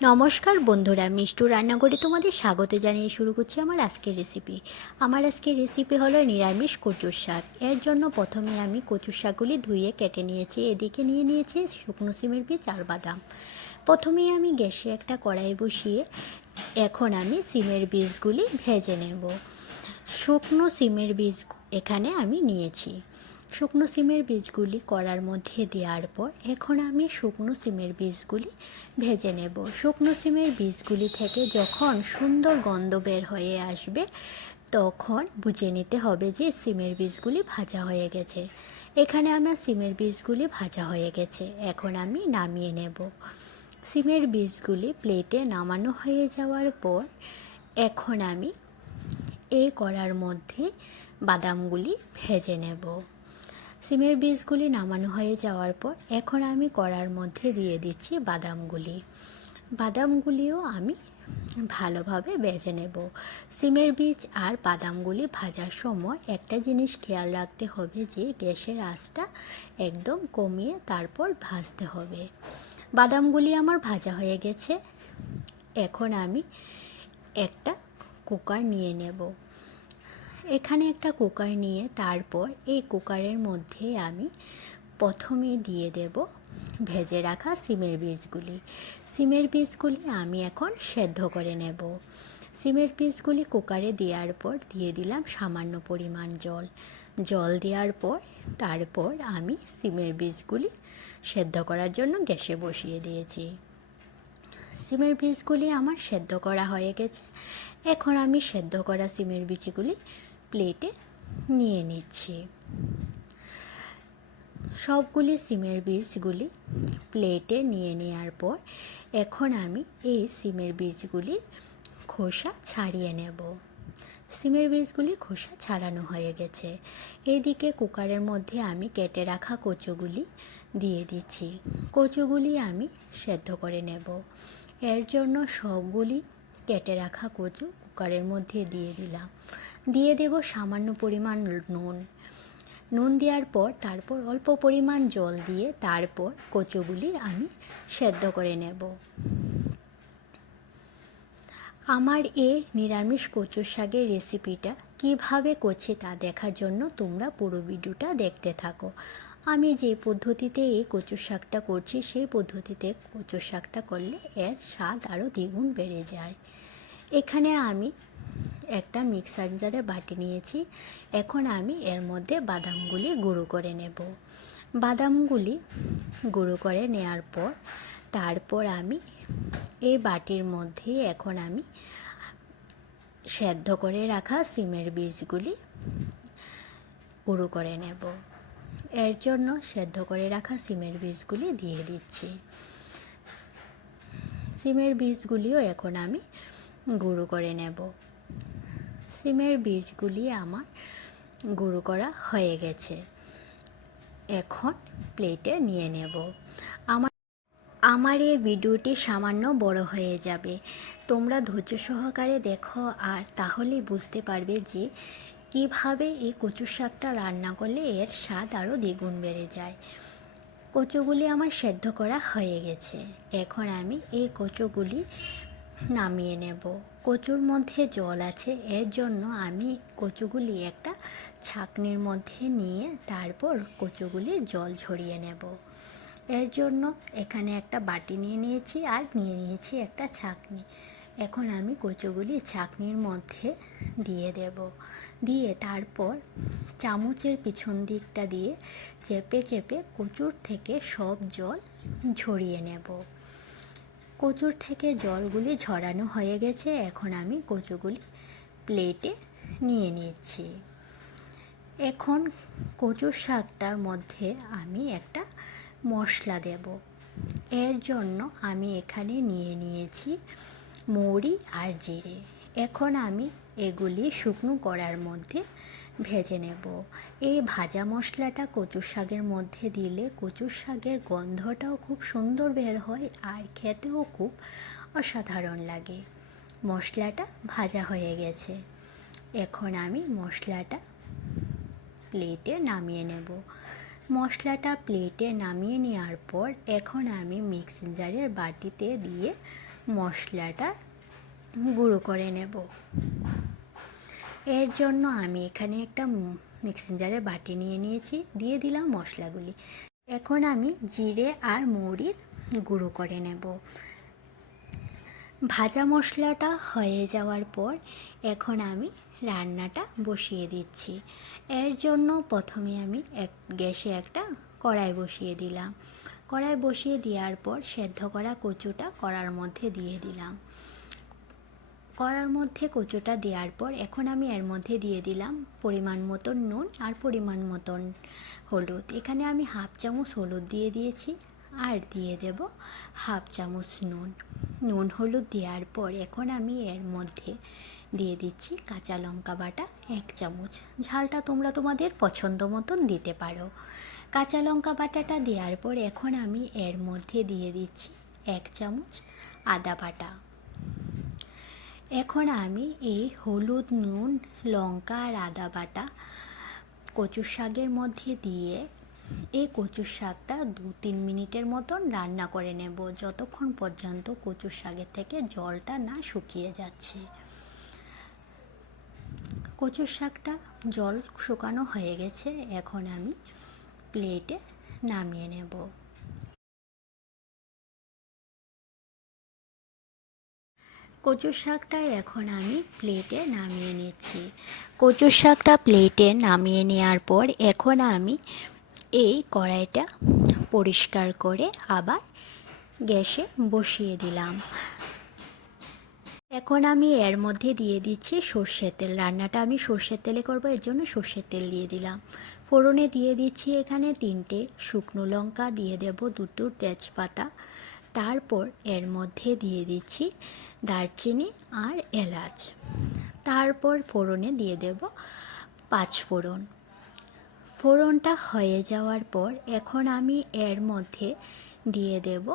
নমস্কার বন্ধুরা, মিষ্টু রান্নাঘরে তোমাদের স্বাগত জানিয়ে শুরু করছি আমার আজকের রেসিপি। আমার আজকের রেসিপি হলো নিরামিষ কচুর শাক। এর জন্য প্রথমে আমি কচুর শাকগুলি ধুয়ে কেটে নিয়েছি। এদিকে নিয়ে নিয়েছি শুকনো সিমের বীজ আর বাদাম। প্রথমেই আমি গ্যাসে একটা কড়াই বসিয়ে এখন আমি সিমের বীজগুলি ভেজে নেব। শুকনো সিমের বীজ এখানে আমি নিয়েছি। শুকনো সিমের বীজগুলি কড়ার মধ্যে দেওয়ার পর এখন আমি শুকনো সিমের বীজগুলি ভেজে নেব। শুকনো সিমের বীজগুলি থেকে যখন সুন্দর গন্ধ বের হয়ে আসবে তখন বুঝে নিতে হবে যে সিমের বীজগুলি ভাজা হয়ে গেছে। এখানে আমার সিমের বীজগুলি ভাজা হয়ে গেছে, এখন আমি নামিয়ে নেব। সিমের বীজগুলি প্লেটে নামানো হয়ে যাওয়ার পর এখন আমি এই কড়ার মধ্যে বাদামগুলি ভেজে নেব। সিমের বীজগুলি নামানো হয়ে যাওয়ার পর এখন আমি কড়ার মধ্যে দিয়ে দিচ্ছি বাদামগুলি। বাদামগুলিও আমি ভালোভাবে ভেজে নেব। সিমের বীজ আর বাদামগুলি ভাজার সময় একটা জিনিস খেয়াল রাখতে হবে যে গ্যাসের আঁচটা একদম কমিয়ে তারপর ভাজতে হবে। বাদামগুলি আমার ভাজা হয়ে গেছে, এখন আমি একটা কুকার নিয়ে নেব। এখানে একটা কুকার নিয়ে তারপর এই কুকারের মধ্যে আমি প্রথমে দিয়ে দেব ভেজে রাখা সিমের বীজগুলি। সিমের বীজগুলি আমি এখন সেদ্ধ করে নেব। সিমের বীজগুলি কুকারে দেওয়ার পর দিয়ে দিলাম সামান্য পরিমাণ জল। জল দেওয়ার পর তারপর আমি সিমের বীজগুলি সেদ্ধ করার জন্য গ্যাসে বসিয়ে দিয়েছি। সিমের বীজগুলি আমার সেদ্ধ করা হয়ে গেছে, এখন আমি সেদ্ধ করা সিমের বীজগুলি প্লেটে নিয়ে নিচ্ছি। সবগুলি সিমের বীজগুলি প্লেটে নিয়ে নেওয়ার পর এখন আমি এই সিমের বীজগুলির খোসা ছাড়িয়ে নেব। সিমের বীজগুলি খোসা ছাড়ানো হয়ে গেছে। এদিকে কুকারের মধ্যে আমি কেটে রাখা কচুগুলি দিয়ে দিচ্ছি। কচুগুলি আমি সেদ্ধ করে নেব। এর জন্য সবগুলি কেটে রাখা কচু কুকারের মধ্যে দিয়ে দিলাম। দিয়ে দেব সামান্য পরিমাণ নুন। নুন দেওয়ার পর তারপর অল্প পরিমাণ জল দিয়ে তারপর কচুগুলি আমি সেদ্ধ করে নেব। আমার এই নিরামিষ কচুর শাকের রেসিপিটা কিভাবে করছি তা দেখার জন্য তোমরা পুরো ভিডিওটা দেখতে থাকো। আমি যে পদ্ধতিতে এই কচুর শাকটা করছি সেই পদ্ধতিতে কচুর শাকটা করলে এর স্বাদ আরও দ্বিগুণ বেড়ে যায়। এখানে আমি একটা মিক্সার জারে বাটি নিয়েছি। এখন আমি এর মধ্যে বাদামগুলি গুঁড়ো করে নেব। বাদামগুলি গুঁড়ো করে নেওয়ার পর তারপর আমি এই বাটির মধ্যে এখন আমি সেদ্ধ করে রাখা সিমের বীজগুলি গুঁড়ো করে নেব। এর জন্য সেদ্ধ করে রাখা সিমের বীজগুলি দিয়ে দিচ্ছি। সিমের বীজগুলিও এখন আমি গুঁড়ো করে নেব। সিমের বীজগুলি আমার গুঁড়ো করা হয়ে গেছে, এখন প্লেটে নিয়ে নেব। আমার এই ভিডিওটি সামান্য বড় হয়ে যাবে, তোমরা ধৈর্য সহকারে দেখো আর তাহলেই বুঝতে পারবে যে কিভাবে এই কচু শাকটা রান্না করলে এর স্বাদ আরও দ্বিগুণ বেড়ে যায়। কচুগুলি আমার সেদ্ধ করা হয়ে গেছে, এখন আমি এই কচুগুলি নামিয়ে নেব। কচুর মধ্যে জল আছে, এর জন্য আমি কচুগুলি একটা ছাঁকনির মধ্যে নিয়ে তারপর কচুগুলির জল ঝরিয়ে নেব। এর জন্য এখানে একটা বাটি নিয়ে নিয়েছি আর নিয়ে নিয়েছি একটা ছাঁকনি। এখন আমি কচুগুলি ছাঁকনির মধ্যে দিয়ে দেব। দিয়ে তারপর চামচের পিছন দিকটা দিয়ে চেপে চেপে কচুর থেকে সব জল ঝরিয়ে নেব। কচুর থেকে জলগুলি ঝরানো হয়ে গেছে, এখন আমি কচুগুলি প্লেটে নিয়ে নিচ্ছি। এখন কচুর শাকটার মধ্যে আমি একটা মশলা দেব। এর জন্য আমি এখানে নিয়ে নিয়েছি মৌরি আর জিরে। এখন আমি এগুলি শুকনো কড়ার মধ্যে ভেজে নেব। এই ভাজা মশলাটা কচুর শাকের মধ্যে দিলে কচুর শাকের গন্ধটাও খুব সুন্দর বের হয় আর খেতেও খুব অসাধারণ লাগে। মশলাটা ভাজা হয়ে গেছে, এখন আমি মশলাটা প্লেটে নামিয়ে নেব। মশলাটা প্লেটে নামিয়ে নেওয়ার পর এখন আমি মিক্সি জারের বাটিতে দিয়ে মশলাটা গুঁড়ো করে নেব। এর জন্য আমি এখানে একটা মিক্সিং জারের বাটি নিয়ে নিয়েছি, দিয়ে দিলাম মশলাগুলি। এখন আমি জিরে আর মৌরির গুঁড়ো করে নেব। ভাজা মশলাটা হয়ে যাওয়ার পর এখন আমি রান্নাটা বসিয়ে দিচ্ছি। এর জন্য প্রথমে আমি গ্যাসে একটা কড়াই বসিয়ে দিলাম। কড়াই বসিয়ে দেওয়ার পর সেদ্ধ করা কচুটা কড়ার মধ্যে দিয়ে দিলাম। কড়ার মধ্যে কচুটা দেওয়ার পর এখন আমি এর মধ্যে দিয়ে দিলাম পরিমাণ মতন নুন আর পরিমাণ মতন হলুদ। এখানে আমি হাফ চামচ হলুদ দিয়ে দিয়েছি আর দিয়ে দেব হাফ চামচ নুন হলুদ দেওয়ার পর এখন আমি এর মধ্যে দিয়ে দিচ্ছি কাঁচা লঙ্কা বাটা 1 চামচ। ঝালটা তোমরা তোমাদের পছন্দ মতন দিতে পারো। কাঁচা লঙ্কা বাটাটা দেওয়ার পর এখন আমি এর মধ্যে দিয়ে দিচ্ছি 1 চামচ আদা বাটা। এখন আমি এই হলুদ, নুন, লঙ্কা আর আদা বাটা কচুর শাকের মধ্যে দিয়ে এই কচুর শাকটা 2-3 মিনিটের মতন রান্না করে নেব, যতক্ষণ পর্যন্ত কচুর শাকের থেকে জলটা না শুকিয়ে যাচ্ছে। কচুর শাকটা জল শুকানো হয়ে গেছে, এখন আমি প্লেটে নামিয়ে নেব। কচুর শাকটা এখন আমি প্লেটে নামিয়ে নিচ্ছি। কচুর শাকটা প্লেটে নামিয়ে নেওয়ার পর এখন আমি এই কড়াইটা পরিষ্কার করে আবার গ্যাসে বসিয়ে দিলাম। এখন আমি এর মধ্যে দিয়ে দিচ্ছি সর্ষের তেল। রান্নাটা আমি সর্ষের তেলে করব, এর জন্য সর্ষের তেল দিয়ে দিলাম। ফোড়নে দিয়ে দিচ্ছি এখানে 3টে শুকনো লঙ্কা, দিয়ে দেব 2টো তেজপাতা। তারপর এর মধ্যে দিয়ে দিচ্ছি দারচিনি আর এলাচ। তারপর ফোড়নে দিয়ে দেব 5 ফোড়ন। ফোড়নটা হয়ে যাওয়ার পর এখন আমি এর মধ্যে দিয়ে দেব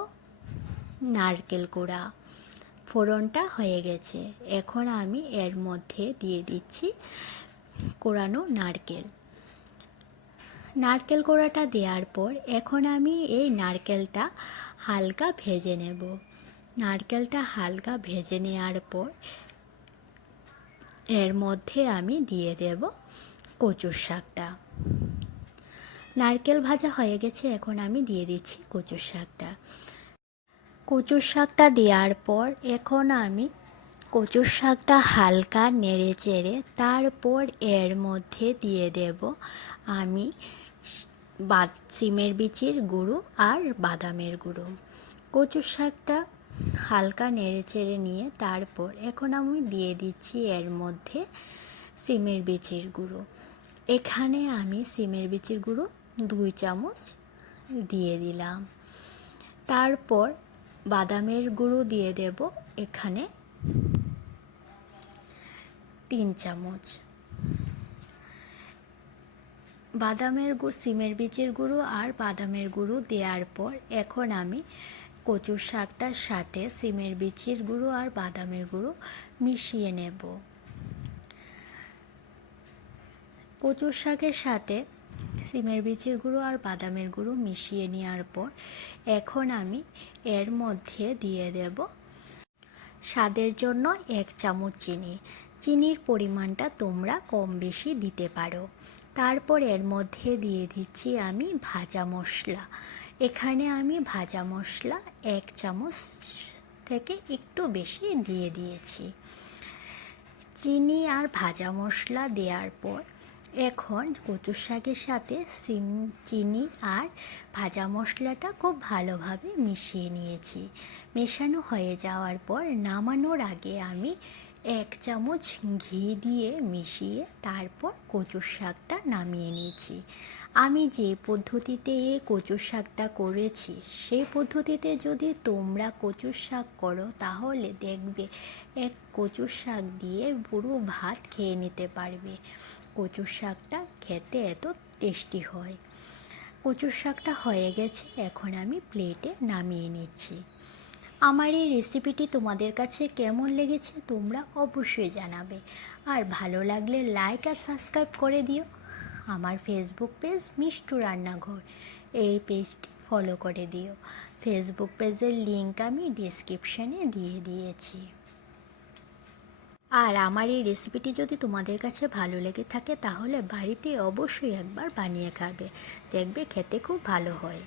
নারকেল কোড়া। ফোড়নটা হয়ে গেছে, এখন আমি এর মধ্যে দিয়ে দিচ্ছি কোড়ানো নারকেল কোড়াটা দেওয়ার পর এখন আমি এই নারকেলটা হালকা ভেজে নেব। নারকেলটা হালকা ভেজে নেওয়ার পর এর মধ্যে আমি দিয়ে দেব কচুর শাকটা। নারকেল ভাজা হয়ে গেছে, এখন আমি দিয়ে দিচ্ছি কচুর শাকটা। কচুর শাকটা দেওয়ার পর এখন আমি কচুর শাকটা হালকা নেড়ে চেড়ে তারপর এর মধ্যে দিয়ে দেব আমি সিমের বিচির গুঁড়ো আর বাদামের গুঁড়ো। কচুর শাকটা হালকা নেড়ে চেড়ে নিয়ে তারপর এখন আমি দিয়ে দিচ্ছি এর মধ্যে সিমের বিচির গুঁড়ো। এখানে আমি সিমের বিচির গুঁড়ো 2 চামচ দিয়ে দিলাম। তারপর বাদামের গুঁড়ো দিয়ে দেব এখানে 3 চামচ। সিমের বীজের গুঁড়ো আর বাদামের গুঁড়ো দেওয়ার পর এখন আমি কচুর শাকটার সাথে সিমের বীজের গুঁড়ো আর বাদামের গুঁড়ো মিশিয়ে নেব। কচুর শাকের সাথে সিমের বীজের গুঁড়ো আর বাদামের গুঁড়ো মিশিয়ে নেওয়ার পর এখন আমি এর মধ্যে দিয়ে দেব স্বাদের জন্য 1 চামচ চিনি। চিনির পরিমাণটা তোমরা কম বেশি দিতে পারো। তারপর এর মধ্যে দিয়ে দিচ্ছি আমি ভাজা মশলা। এখানে আমি ভাজা মশলা 1 চামচ থেকে একটু বেশি দিয়ে দিয়েছি। চিনি আর ভাজা মশলা দেওয়ার পর এখন কচুর শাকের সাথে চিনি আর ভাজা মশলাটা খুব ভালোভাবে মিশিয়ে নিয়েছি। মেশানো হয়ে যাওয়ার পর নামানোর আগে আমি 1 চামচ ঘি দিয়ে মিশিয়ে তারপর কচুর শাকটা নামিয়ে নিয়েছি। আমি যে পদ্ধতিতে কচুর শাকটা করেছি সেই পদ্ধতিতে যদি তোমরা কচুর শাক করো তাহলে দেখবে এক কচুর শাক দিয়ে পুরো ভাত খেয়ে নিতে পারবে। কচুর শাকটা খেতে এত টেস্টি হয়। কচুর শাকটা হয়ে গেছে, এখন আমি প্লেটে নামিয়ে নিচ্ছি। আমার এই রেসিপিটি তোমাদের কাছে কেমন লেগেছে তোমরা অবশ্যই জানাবে, আর ভালো লাগলে লাইক আর সাবস্ক্রাইব করে দিও। আমার ফেসবুক পেজ মিষ্টু রান্নাঘর, এই পেজটি ফলো করে দিও। ফেসবুক পেজের লিংক আমি ডিসক্রিপশানে দিয়ে দিয়েছি। আর আমার এই রেসিপিটি যদি তোমাদের কাছে ভালো লেগে থাকে তাহলে বাড়িতে অবশ্যই একবার বানিয়ে খাবে, দেখবে খেতে খুব ভালো হয়।